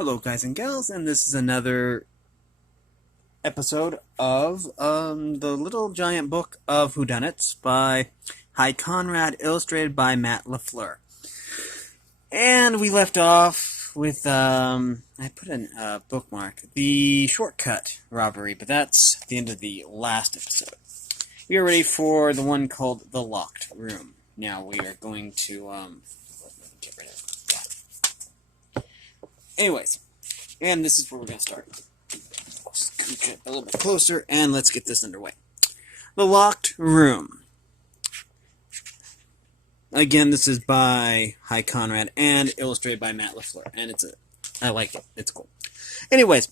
Hello, guys and gals, and this is another episode of the Little Giant Book of Whodunits by Conrad, illustrated by Matt LaFleur. And we left off with, I put in a bookmark, the shortcut robbery, but that's the end of the last episode. We are ready for the one called The Locked Room. Now we are going to, get rid of that. Anyways, and this is where we're going to start. Scooch it a little bit closer, and let's get this underway. The Locked Room. Again, this is by Conrad and illustrated by Matt LaFleur, and I like it. It's cool. Anyways,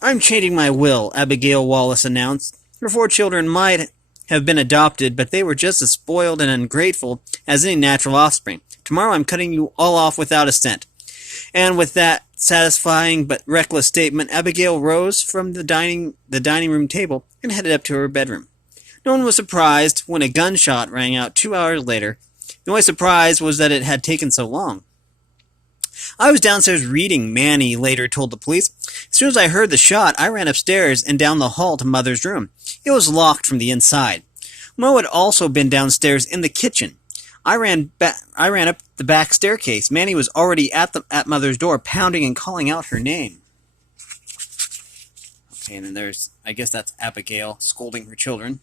I'm changing my will, Abigail Wallace announced. Her 4 children might have been adopted, but they were just as spoiled and ungrateful as any natural offspring. Tomorrow I'm cutting you all off without a cent. And with that satisfying but reckless statement, Abigail rose from the dining room table and headed up to her bedroom. No one was surprised when a gunshot rang out 2 hours later. The only surprise was that it had taken so long. I was downstairs reading, Manny later told the police. As soon as I heard the shot, I ran upstairs and down the hall to Mother's room. It was locked from the inside. Mo had also been downstairs in the kitchen. I ran up the back staircase. Manny was already at Mother's door, pounding and calling out her name. Okay, and then I guess that's Abigail scolding her children.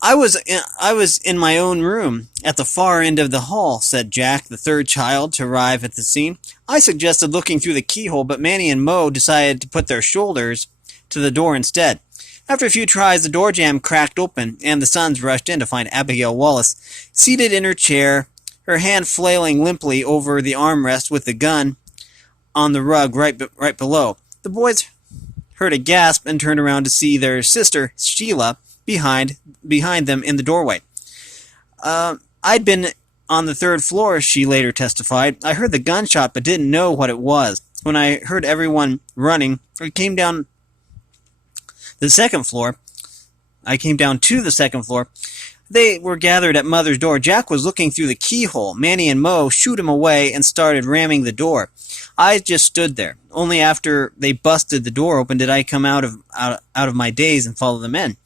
I was in my own room at the far end of the hall, said Jack, the third child to arrive at the scene. I suggested looking through the keyhole, but Manny and Mo decided to put their shoulders to the door instead. After a few tries, the door jamb cracked open, and the sons rushed in to find Abigail Wallace seated in her chair, her hand flailing limply over the armrest with the gun on the rug right below. The boys heard a gasp and turned around to see their sister, Sheila, behind them in the doorway. I'd been on the 3rd floor, she later testified. I heard the gunshot but didn't know what it was. When I heard everyone running, I came down to the 2nd floor. They were gathered at Mother's door. Jack was looking through the keyhole. Manny and Mo shooed him away and started ramming the door. I just stood there. Only after they busted the door open did I come out of my daze and follow them in.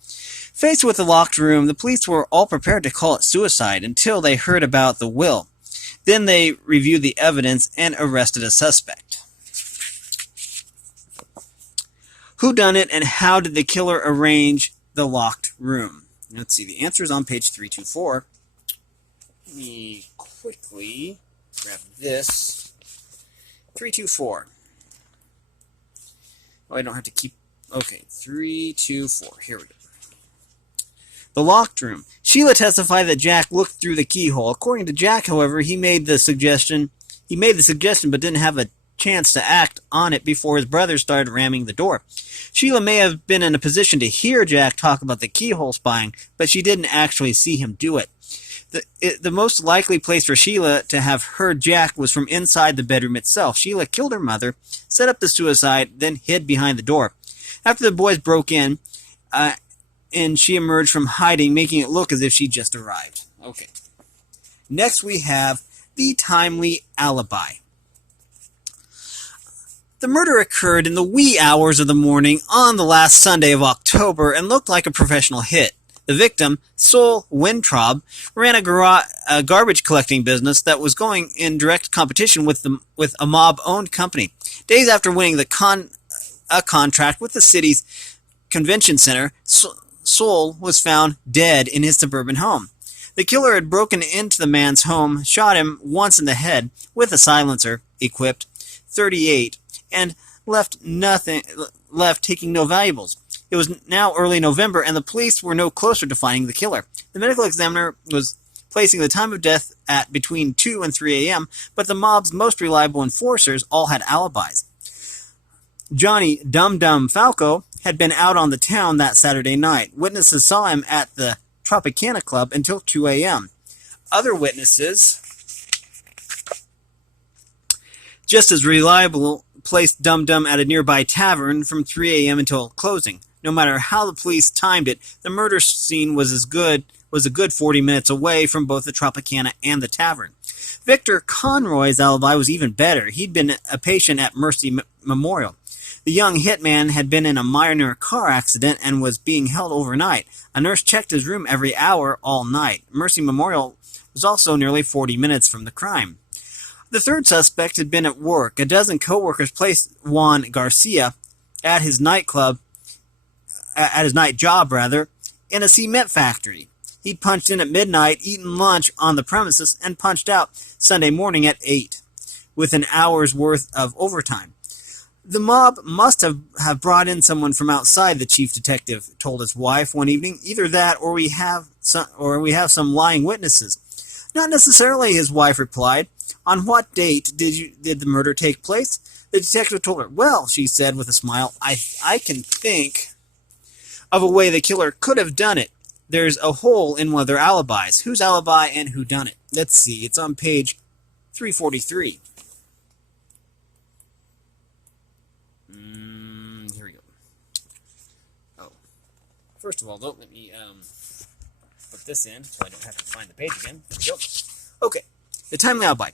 Faced with the locked room, the police were all prepared to call it suicide until they heard about the will. Then they reviewed the evidence and arrested a suspect. Who done it, and how did the killer arrange the locked room? Let's see, the answer is on page 324. Let me quickly grab this. 324. Oh, I don't have to keep... Okay, 324. Here we go. The locked room. Sheila testified that Jack looked through the keyhole. According to Jack, however, he made the suggestion but didn't have a chance to act on it before his brother started ramming the door. Sheila may have been in a position to hear Jack talk about the keyhole spying, but she didn't actually see him do it. The most likely place for Sheila to have heard Jack was from inside the bedroom itself. Sheila killed her mother, set up the suicide, then hid behind the door. After the boys broke in, and she emerged from hiding, making it look as if she just arrived. Okay. Next we have the Timely Alibi. The murder occurred in the wee hours of the morning on the last Sunday of October and looked like a professional hit. The victim, Sol Wintraub, ran a garbage collecting business that was going in direct competition with a mob-owned company. Days after winning a contract with the city's convention center, Sol was found dead in his suburban home. The killer had broken into the man's home, shot him once in the head with a silencer equipped .38, and left taking no valuables. It was now early November, and the police were no closer to finding the killer. The medical examiner was placing the time of death at between 2 and 3 a.m., but the mob's most reliable enforcers all had alibis. Johnny Dum Dum Falco had been out on the town that Saturday night. Witnesses saw him at the Tropicana Club until 2 a.m. Other witnesses, just as reliable, placed Dum Dum at a nearby tavern from 3 a.m. until closing. No matter how the police timed it, the murder scene was was a good 40 minutes away from both the Tropicana and the tavern. Victor Conroy's alibi was even better. He'd been a patient at Mercy Memorial. The young hitman had been in a minor car accident and was being held overnight. A nurse checked his room every hour all night. Mercy Memorial was also nearly 40 minutes from the crime. The third suspect had been at work. A dozen co-workers placed Juan Garcia at his night job, in a cement factory. He'd punched in at midnight, eaten lunch on the premises, and punched out Sunday morning at 8, with an hour's worth of overtime. The mob must have brought in someone from outside, the chief detective told his wife one evening. Either that, or we have some lying witnesses. Not necessarily, his wife replied. On what date did the murder take place? The detective told her. Well, she said with a smile, I can think of a way the killer could have done it. There's a hole in one of their alibis. Whose alibi and who done it? Let's see. It's on page 343. Here we go. Oh. First of all, though, let me put this in so I don't have to find the page again. There we go. Okay. The Timely Alibi.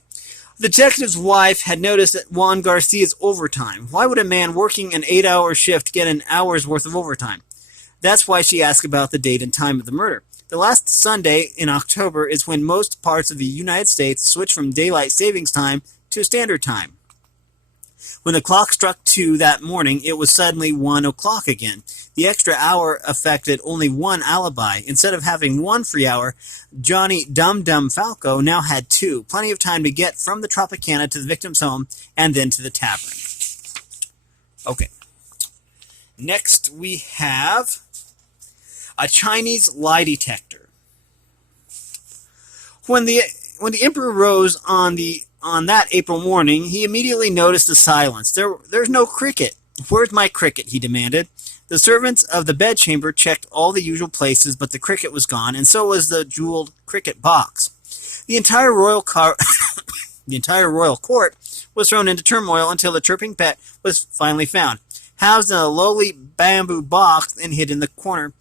The detective's wife had noticed that Juan Garcia's overtime. Why would a man working an 8-hour shift get an hour's worth of overtime? That's why she asked about the date and time of the murder. The last Sunday in October is when most parts of the United States switch from daylight savings time to standard time. When the clock struck 2 that morning, it was suddenly 1 o'clock again. The extra hour affected only one alibi. Instead of having one free hour, Johnny Dum Dum Falco now had 2. Plenty of time to get from the Tropicana to the victim's home and then to the tavern. Okay. Next we have a Chinese Lie Detector. When the emperor rose on that April morning, he immediately noticed the silence. There's no cricket. Where's my cricket? He demanded. The servants of the bedchamber checked all the usual places, but the cricket was gone, and so was the jeweled cricket box. The entire royal court was thrown into turmoil until the chirping pet was finally found, housed in a lowly bamboo box and hid in the corner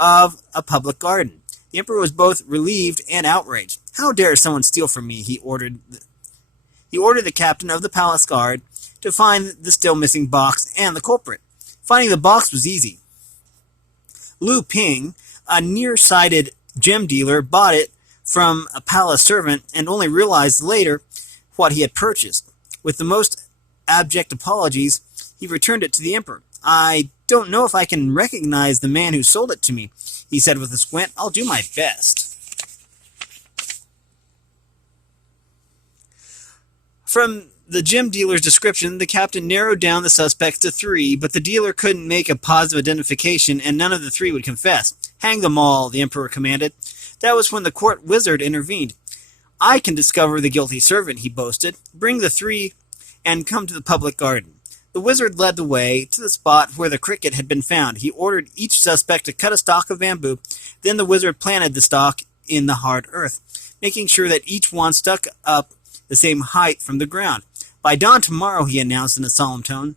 of a public garden. The emperor was both relieved and outraged. How dare someone steal from me? He ordered the captain of the palace guard to find the still missing box and the culprit. Finding the box was easy. Lu Ping, a nearsighted gem dealer, bought it from a palace servant and only realized later what he had purchased. With the most abject apologies, he returned it to the emperor. I don't know if I can recognize the man who sold it to me, he said with a squint. I'll do my best. From the gem dealer's description, the captain narrowed down the suspects to 3, but the dealer couldn't make a positive identification, and none of the 3 would confess. Hang them all, the emperor commanded. That was when the court wizard intervened. I can discover the guilty servant, he boasted. Bring the 3 and come to the public garden. The wizard led the way to the spot where the cricket had been found. He ordered each suspect to cut a stalk of bamboo. Then the wizard planted the stalk in the hard earth, making sure that each one stuck up the same height from the ground. By dawn tomorrow, he announced in solemn tones,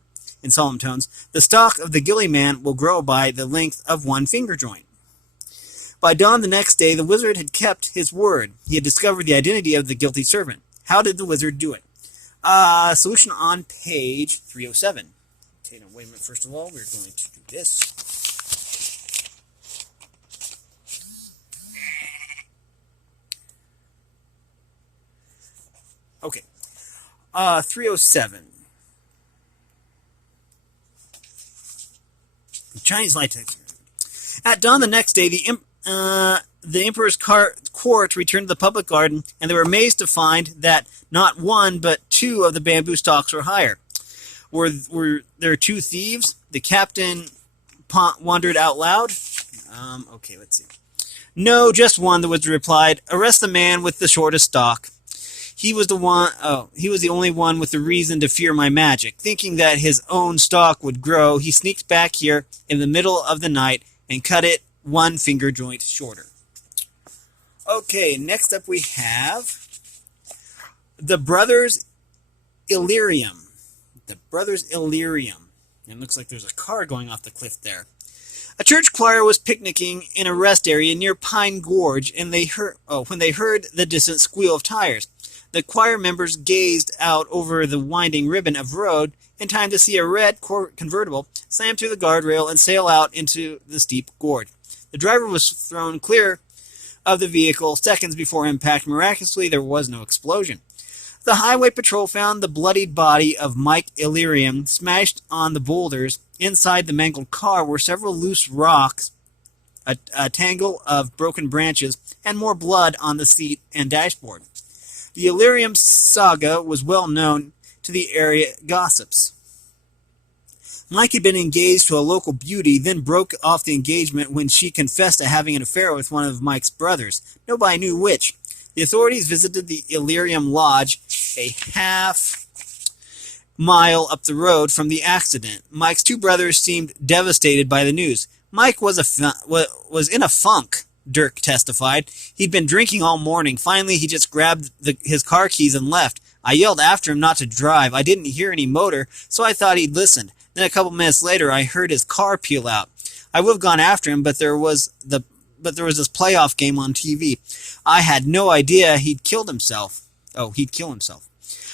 the stalk of the guilty man will grow by the length of one finger joint. By dawn the next day, the wizard had kept his word. He had discovered the identity of the guilty servant. How did the wizard do it? Solution on page 307. Okay, now wait a minute. First of all, we're going to do this. Okay. 307. Chinese Lie Detector. At dawn the next day, the emperor's court returned to the public garden, and they were amazed to find that not one but 2 of the bamboo stalks were higher. Were there 2 thieves? The captain wondered out loud. Okay, let's see. No, just one, the wizard replied. Arrest the man with the shortest stalk. He was the only one with the reason to fear my magic. Thinking that his own stalk would grow, he sneaked back here in the middle of the night and cut it 1 finger joint shorter. Okay, next up we have the Brothers Ilirium. The Brothers Ilirium. It looks like there's a car going off the cliff there. A church choir was picnicking in a rest area near Pine Gorge, and when they heard the distant squeal of tires. The choir members gazed out over the winding ribbon of road in time to see a red convertible slam through the guardrail and sail out into the steep gorge. The driver was thrown clear of the vehicle seconds before impact. Miraculously, there was no explosion. The highway patrol found the bloodied body of Mike Ilirium smashed on the boulders. Inside the mangled car were several loose rocks, a tangle of broken branches, and more blood on the seat and dashboard. The Ilirium saga was well known to the area gossips. Mike had been engaged to a local beauty, then broke off the engagement when she confessed to having an affair with one of Mike's brothers. Nobody knew which. The authorities visited the Ilirium Lodge, a half-mile up the road from the accident. Mike's two brothers seemed devastated by the news. Mike was in a funk, Dirk testified. He'd been drinking all morning. Finally, he just grabbed his car keys and left. I yelled after him not to drive. I didn't hear any motor, so I thought he'd listened. Then a couple minutes later, I heard his car peel out. I would have gone after him, but there was this playoff game on TV. I had no idea he'd killed himself. He'd kill himself.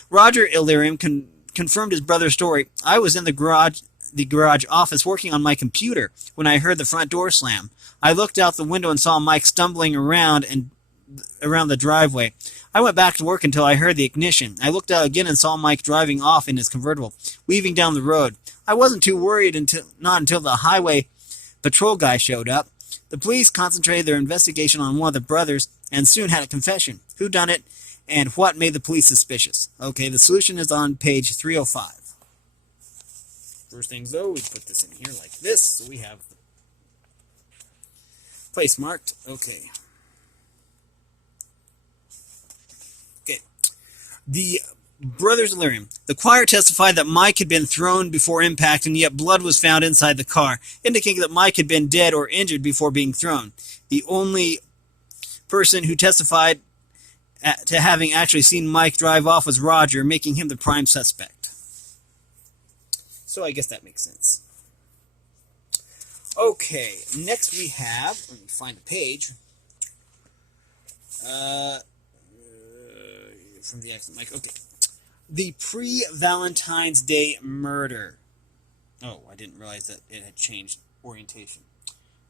Roger Ilirium confirmed his brother's story. I was in the garage office working on my computer when I heard the front door slam. I looked out the window and saw Mike stumbling around the driveway. I went back to work until I heard the ignition. I looked out again and saw Mike driving off in his convertible, weaving down the road. I wasn't too worried until the highway patrol guy showed up. The police concentrated their investigation on one of the brothers and soon had a confession. Who done it and what made the police suspicious? Okay, the solution is on page 305. First things though, we put this in here like this, so we have the place marked. Okay. The Brothers Ilirium. The choir testified that Mike had been thrown before impact, and yet blood was found inside the car, indicating that Mike had been dead or injured before being thrown. The only person who testified to having actually seen Mike drive off was Roger, making him the prime suspect. So I guess that makes sense. Okay, next we have, let me find a page. From the accident, Mike. Okay. The Pre-Valentine's Day murder. Oh, I didn't realize that it had changed orientation.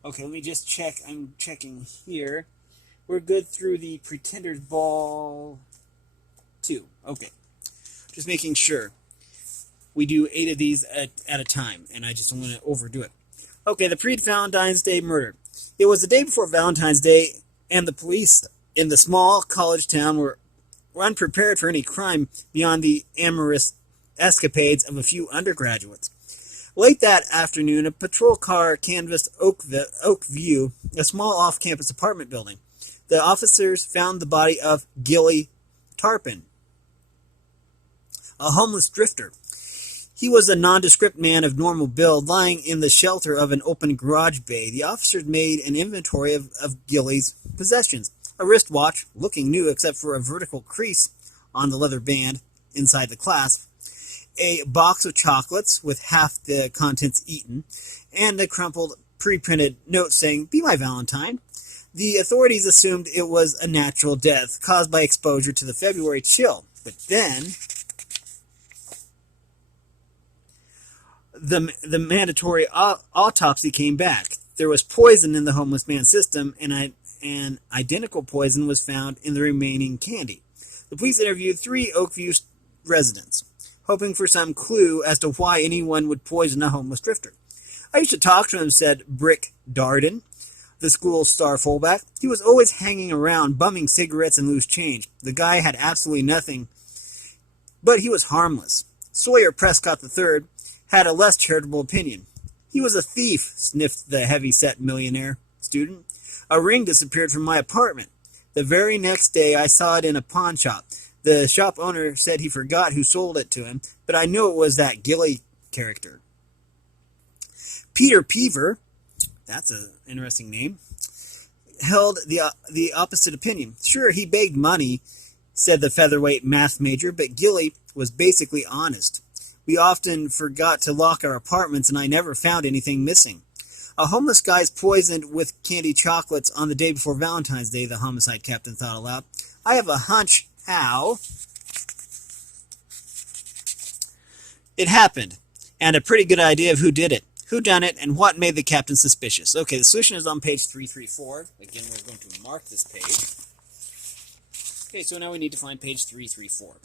Okay, let me just check. I'm checking here. We're good through the Pretender's Ball 2. Okay. Just making sure. We do 8 of these at a time, and I just don't want to overdo it. Okay, the Pre-Valentine's Day murder. It was the day before Valentine's Day, and the police in the small college town were unprepared for any crime beyond the amorous escapades of a few undergraduates. Late that afternoon, a patrol car canvassed Oakview, a small off-campus apartment building. The officers found the body of Gilly Tarpon, a homeless drifter. He was a nondescript man of normal build, lying in the shelter of an open garage bay. The officers made an inventory of Gilly's possessions. A wristwatch, looking new except for a vertical crease on the leather band inside the clasp, a box of chocolates with half the contents eaten, and a crumpled pre-printed note saying, "Be my Valentine." The authorities assumed it was a natural death caused by exposure to the February chill. But then the mandatory autopsy came back. There was poison in the homeless man's system, and an identical poison was found in the remaining candy. The police interviewed 3 Oakview residents, hoping for some clue as to why anyone would poison a homeless drifter. "I used to talk to him," said Brick Darden, the school's star fullback. "He was always hanging around, bumming cigarettes and loose change. The guy had absolutely nothing, but he was harmless." Sawyer Prescott III had a less charitable opinion. "He was a thief," sniffed the heavy-set millionaire student. "A ring disappeared from my apartment. The very next day I saw it in a pawn shop. The shop owner said he forgot who sold it to him, but I knew it was that Gilly character." Peter Peaver, that's an interesting name, held the opposite opinion. "Sure, he begged money," said the featherweight math major, "but Gilly was basically honest. We often forgot to lock our apartments, and I never found anything missing. A homeless guy's poisoned with candy chocolates on the day before Valentine's Day, the homicide captain thought aloud. I have a hunch how it happened, and a pretty good idea of who did it, who done it, and what made the captain suspicious. Okay, the solution is on page 334. Again, we're going to mark this page. Okay, so now we need to find page 334.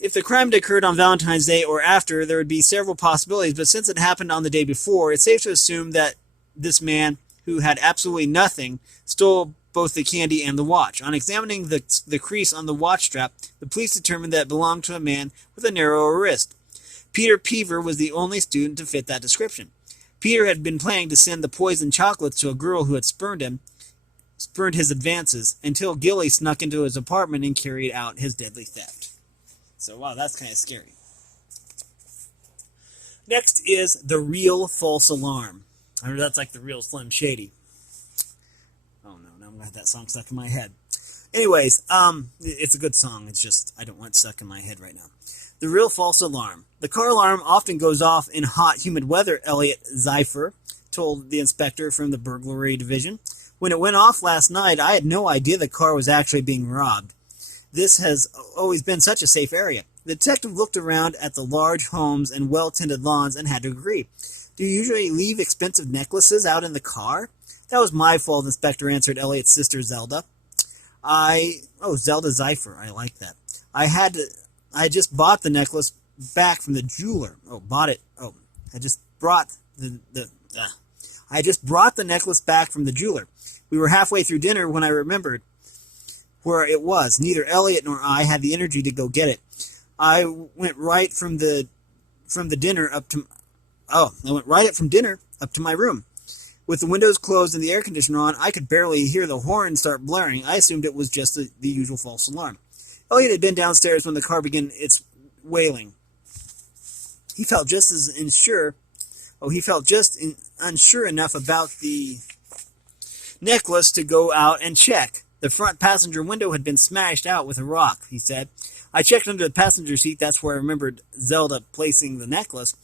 If the crime had occurred on Valentine's Day or after, there would be several possibilities, but since it happened on the day before, it's safe to assume that this man, who had absolutely nothing, stole both the candy and the watch. On examining the crease on the watch strap, the police determined that it belonged to a man with a narrower wrist. Peter Peaver was the only student to fit that description. Peter had been planning to send the poisoned chocolates to a girl who had spurned his advances, until Gilly snuck into his apartment and carried out his deadly theft. So, wow, that's kind of scary. Next is the real false alarm. I mean, that's like the real Slim Shady. Oh, no, now I'm going to have that song stuck in my head. Anyways, it's a good song. It's just, I don't want it stuck in my head right now. The real false alarm. The car alarm often goes off in hot, humid weather, Elliot Zeifer told the inspector from the burglary division. When it went off last night, I had no idea the car was actually being robbed. This has always been such a safe area. The detective looked around at the large homes and well-tended lawns and had to agree. Do you usually leave expensive necklaces out in the car? That was my fault, Inspector answered Elliot's sister Zelda. Zelda Zeifer, I like that. I just bought the necklace back from the jeweler. I just brought the necklace back from the jeweler. We were halfway through dinner when I remembered where it was. Neither Elliot nor I had the energy to go get it. I went right from dinner up to my room. With the windows closed and the air conditioner on, I could barely hear the horn start blaring. I assumed it was just the usual false alarm. Elliot had been downstairs when the car began its wailing. He felt just unsure enough about the necklace to go out and check. The front passenger window had been smashed out with a rock, he said. I checked under the passenger seat. That's where I remembered Zelda placing the necklace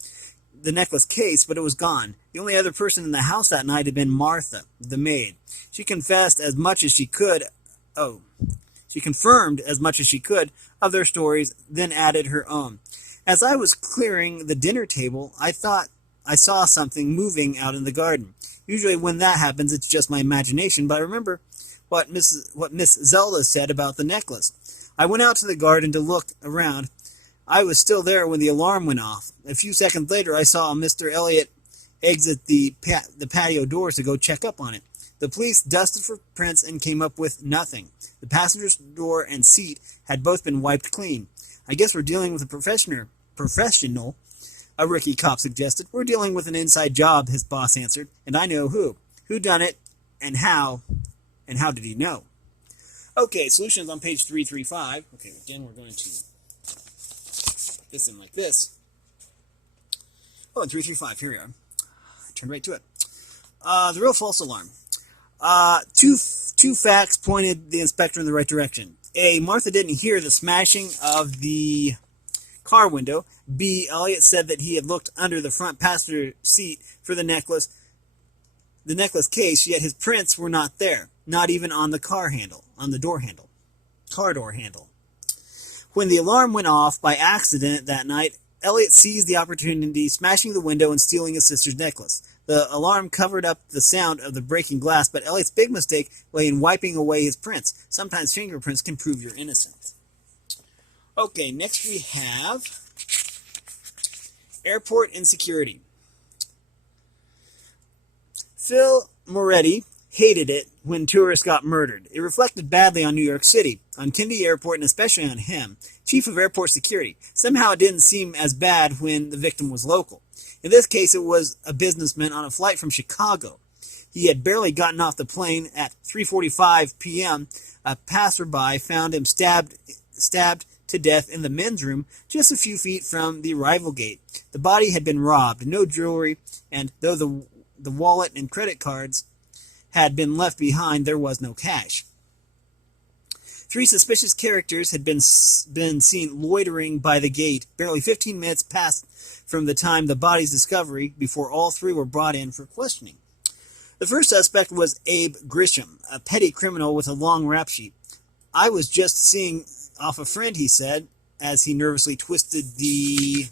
case, but it was gone. The only other person in the house that night had been Martha, the maid. She confessed as much as she could. She confirmed as much as she could of their stories, then added her own. As I was clearing the dinner table, I thought I saw something moving out in the garden. Usually when that happens, it's just my imagination, but I remember what Miss Zelda said about the necklace. I went out to the garden to look around. I was still there when the alarm went off. A few seconds later, I saw Mr. Elliot exit the patio doors to go check up on it. The police dusted for prints and came up with nothing. The passenger's door and seat had both been wiped clean. I guess we're dealing with a professional, a rookie cop suggested. We're dealing with an inside job, his boss answered, and I know who. Who done it, and how did he know? Okay, solutions on page 335. Okay, again, we're going to put this in like this. Oh, 335, here we are. Turn right to it. The real false alarm. Two facts pointed the inspector in the right direction. A, Martha didn't hear the smashing of the car window. B, Elliot said that he had looked under the front passenger seat for the necklace case, yet his prints were not there, not even on the car door handle. When the alarm went off by accident that night, Elliot seized the opportunity, smashing the window and stealing his sister's necklace. The alarm covered up the sound of the breaking glass, but Elliot's big mistake lay in wiping away his prints. Sometimes fingerprints can prove you're innocent. Okay, next we have airport insecurity. Phil Moretti hated it when tourists got murdered. It reflected badly on New York City, on Kennedy Airport, and especially on him, chief of airport security. Somehow it didn't seem as bad when the victim was local. In this case, it was a businessman on a flight from Chicago. He had barely gotten off the plane at 3:45 p.m. A passerby found him stabbed to death in the men's room just a few feet from the arrival gate. The body had been robbed, no jewelry, and though the wallet and credit cards had been left behind, there was no cash. 3 suspicious characters had been seen loitering by the gate barely 15 minutes passed from the time the body's discovery before all 3 were brought in for questioning. The first suspect was Abe Grisham, a petty criminal with a long rap sheet. "I was just seeing off a friend," he said, as he nervously twisted the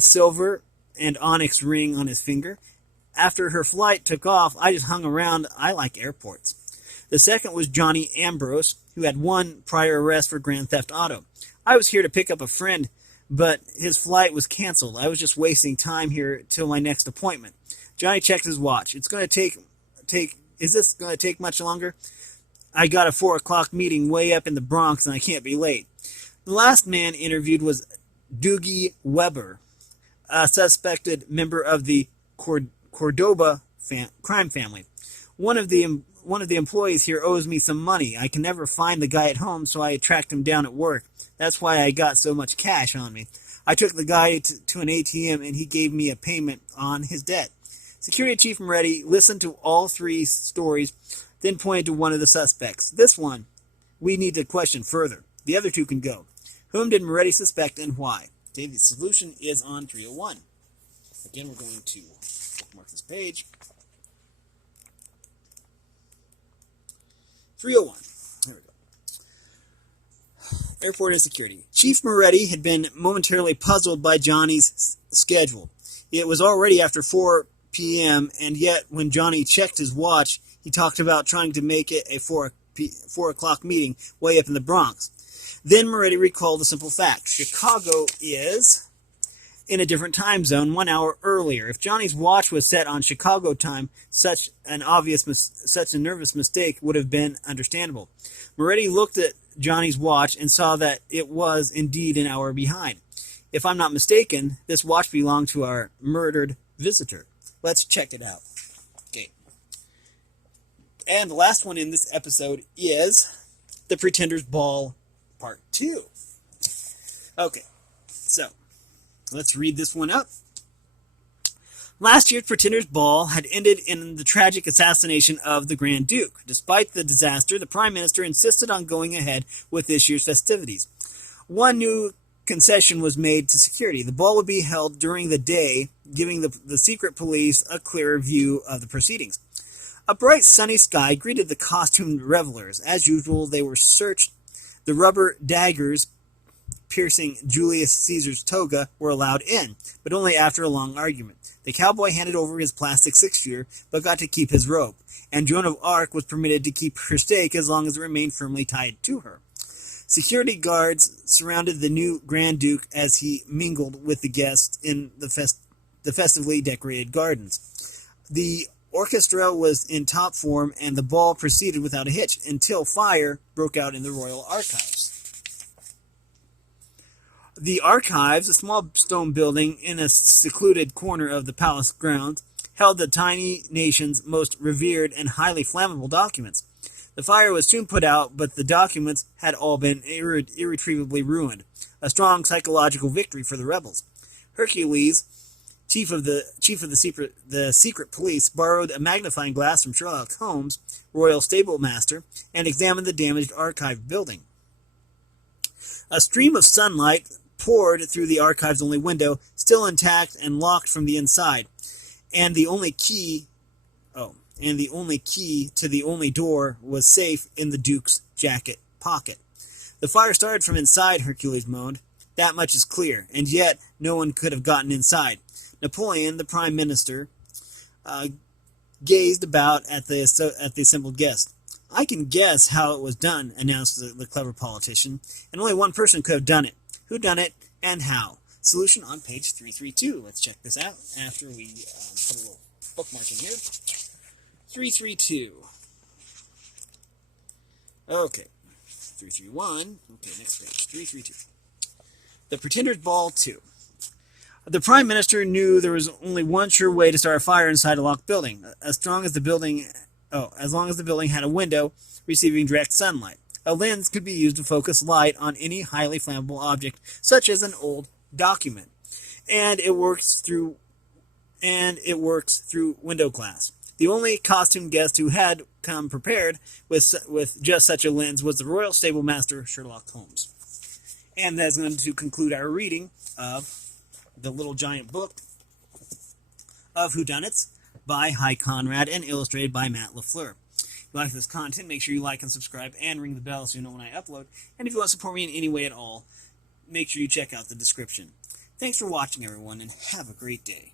silver and onyx ring on his finger. "After her flight took off, I just hung around. I like airports." The second was Johnny Ambrose, who had 1 prior arrest for grand theft auto. "I was here to pick up a friend, but his flight was canceled. I was just wasting time here till my next appointment." Johnny checked his watch. Is this going to take much longer? "I got a 4 o'clock meeting way up in the Bronx and I can't be late." The last man interviewed was Doogie Weber, a suspected member of the Cordoba crime family. One of the employees here owes me some money. I can never find the guy at home, so I tracked him down at work. That's why I got so much cash on me. I took the guy to an ATM and he gave me a payment on his debt." Security Chief Moretti listened to all 3 stories, then pointed to one of the suspects. "This one we need to question further. The other 2 can go." Whom did Moretti suspect and why? Okay, the solution is on 301. Again, we're going to bookmark this page. 301. There we go. Airport Insecurity. Chief Moretti had been momentarily puzzled by Johnny's schedule. It was already after 4 p.m., and yet when Johnny checked his watch, he talked about trying to make it a 4 o'clock meeting way up in the Bronx. Then Moretti recalled a simple fact. Chicago is in a different time zone 1 hour earlier. If Johnny's watch was set on Chicago time, such a nervous mistake would have been understandable. Moretti looked at Johnny's watch and saw that it was indeed an hour behind. "If I'm not mistaken, this watch belonged to our murdered visitor." Let's check it out. Okay. And the last one in this episode is The Pretender's Ball Part 2. Okay, so let's read this one up. Last year's Pretender's Ball had ended in the tragic assassination of the Grand Duke. Despite the disaster, the Prime Minister insisted on going ahead with this year's festivities. One new concession was made to security. The ball would be held during the day, giving the secret police a clearer view of the proceedings. A bright sunny sky greeted the costumed revelers. As usual, they were searched. The rubber daggers piercing Julius Caesar's toga were allowed in, but only after a long argument. The cowboy handed over his plastic 6-shooter, but got to keep his rope, and Joan of Arc was permitted to keep her stake as long as it remained firmly tied to her. Security guards surrounded the new Grand Duke as he mingled with the guests in the festively decorated gardens. The orchestra was in top form, and the ball proceeded without a hitch until fire broke out in the Royal Archives. The Archives, a small stone building in a secluded corner of the palace grounds, held the tiny nation's most revered and highly flammable documents. The fire was soon put out, but the documents had all been irretrievably ruined. A strong psychological victory for the rebels. Hercules, chief of the secret police, borrowed a magnifying glass from Sherlock Holmes, royal stable master, and examined the damaged archive building. A stream of sunlight poured through the archive's only window, still intact and locked from the inside, and the only key to the only door was safe in the Duke's jacket pocket. "The fire started from inside," Hercules moaned. "That much is clear, and yet no one could have gotten inside." Napoleon, the Prime Minister, gazed about at the assembled guests. "I can guess how it was done," announced the clever politician, "and only one person could have done it. Who done it, and how?" Solution on page 332. Let's check this out after we put a little bookmark in here. 332. Okay. 331. Okay, next page. 332. The Pretender's Ball 2. The Prime Minister knew there was only one sure way to start a fire inside a locked building, as long as the building had a window receiving direct sunlight. A lens could be used to focus light on any highly flammable object, such as an old document, and it works through window glass. The only costume guest who had come prepared with just such a lens was the Royal Stable Master Sherlock Holmes. And that's going to conclude our reading of The Little Giant Book of Whodunits by Conrad and illustrated by Matt LaFleur. If you like this content, make sure you like and subscribe and ring the bell so you know when I upload. And if you want to support me in any way at all, make sure you check out the description. Thanks for watching, everyone, and have a great day.